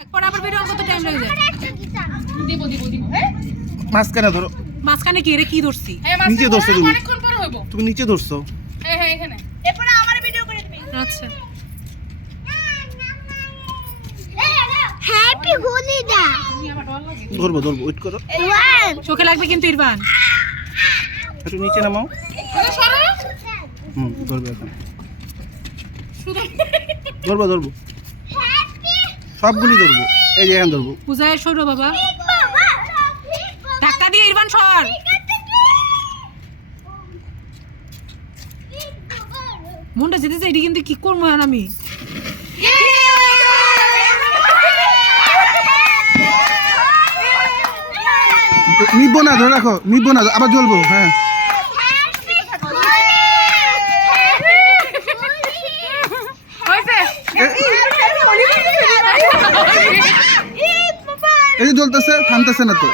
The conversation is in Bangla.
পড়াবার ভিডিও কত টাইম লাগে যায়? দিব মাঝখানে ধরো। মাঝখানে কি রে কি ধরছি? নিচে ধরছো তুমি। অনেকক্ষণ পরে হইব। তুমি নিচে ধরছো। হ্যাঁ হ্যাঁ এখানে। এরপর আমার ভিডিও করে দিবি। আচ্ছা হ্যাপি হোলি ডে। ধরবো ধরবো ওয়েট করো। চোখে লাগবে কিন্তু ইরফান। একটু নিচে নামাও। ওটা সরো। ধরবো এখন। শুধু ধরবো ধরবো। সবগুলি ধরবো। এই যে এখন ধরবো। পূজায় সরো বাবা। ধাক্কা দিয়ে ইরফান সর। মনটা যেতেছে এটি কিন্তু কি করবো আর আমি? নিবো না, ধরে রাখো। নিবো না, আবার জ্বলবো। হ্যাঁ হইছে। এই যে জ্বলতেছে, থামতেছে না তো।